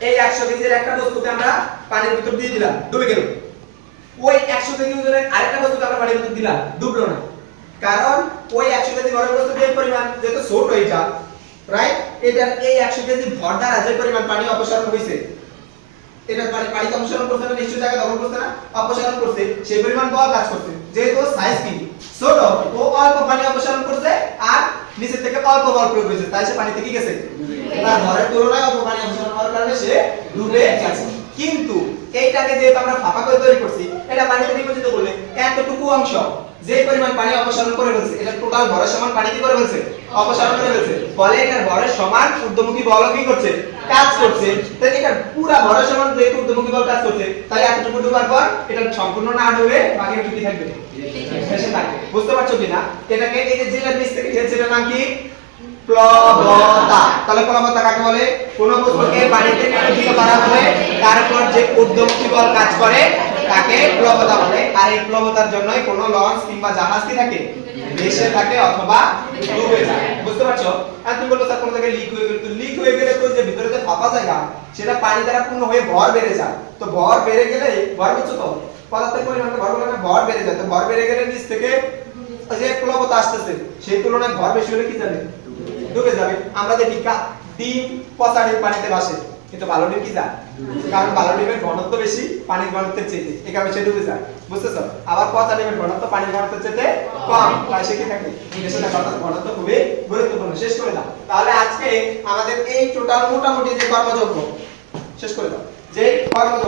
এই 100 কেজির একটা বস্তুকে আমরা পানির ভিতর দিয়ে দিলাম, ডুবে গেল। ওই 100 কেজি ওজনের আরেকটা বস্তুকে আমরা পানির ভিতর দিলাম, ডুবলো না। কারণ ওই 100 কেজি ভরের বস্তুর যে পরিমাণ যেহেতু ছোট এটা, রাইট? এটার এই 100 কেজি ভর দ্বারা যে পরিমাণ পানি অপসারণ হইছে, এটা পানি অপসারণ করতে না, নিশ্চয় জায়গা দখল করতে না, অপসারণ করতে, সেই পরিমাণ বল কাজ করতে। যেহেতু সাইজ কি ছোট, ও অল্প পানি অপসারণ করতে আর নিচে থেকে অল্প বল প্রয়োগ হয়েছে, তাই সে পানিতে কি গেছে, তার ভরের তুলনায় অল্প পানি অপসারণ হওয়ার কারণে সে ডুবে গেছে। কিন্তু এইটাকে যেহেতু আমরা ফাঁপা করে তৈরি করছি, এটা পানিতে নিমজ্জিত করলে এতটুকু অংশ যে পরিমাণ পানি অপসারণ করে ফেলছে, এটা টোটাল ভরের সমান পানি কি করে ফেলছে, অপসারণ করে ফেলছে। ফলে এটার ভরের সমান ঊর্ধ্বমুখী বল কি করছে, কাজ করছে। তাই এটা পুরো ভরের সমান যেহেতু ঊর্ধ্বমুখী বল কাজ করছে, তাহলে এতটুকু ডুবার পর এটা সম্পূর্ণ না ডুবে বাকি কি থাকবে, ভেসে থাকবে। বুঝতে পারছো কিনা? এটাকে এই যে জেলার নিচ থেকে ঠেলছে, এটার নাম কি, প্লবতা। তাহলে প্লবতা কাকে বলে? কোন বস্তুকে পানিতে নিমজ্জিত করা হলে তারপর যে ঊর্ধ্বমুখী বল কাজ করে তাকে প্লবতা বলে। আর এই প্লবতার জন্যই কোন লঞ্চ কিংবা জাহাজ কি থাকে, ভেসে থাকে অথবা ডুবে যায়। বুঝতে পারছো? আর তুমি বলছো স্যার কোন জায়গায় লিক হয়ে গেল, তো লিক হয়ে গেলে তো যে ভিতরে যে ফাঁপা জায়গা সেটা পানি দ্বারা পূর্ণ হয়ে ভর বেড়ে যায়। তো ভর বেড়ে গেলে, ভর বুঝছো তো, পদার্থের পরিমাণটা ভর বলে না, ভর বেড়ে যায়। তো ভর বেড়ে গেলে নিচ থেকে যে প্লবতা আসতেছে সেই তুলনায় ভর বেশি হলে কি যাবে, ডুবে যাবে। আমরা দেখি ডিম, পচা ডিম পানিতে ভাসে, কিন্তু ভালো ডিম কি যায়, কারণ ভালো ডিমের ঘনত্ব বেশি পানির ঘনত্বের চেয়ে, এই কারণে সে ডুবে যায়। বুঝতেছো? আবার পচা ডিমের ঘনত্ব পানির ঘনত্বের চেয়ে কম, তাই সে কি থাকে, বেশি থাকে। অর্থাৎ ঘনত্ব খুবই গুরুত্বপূর্ণ। শেষ করে দাও। তাহলে আজকে আমাদের এই টোটাল মোটামুটি যে কর্মযোগ্য শেষ করে দাও, যে কর্মযোগ্য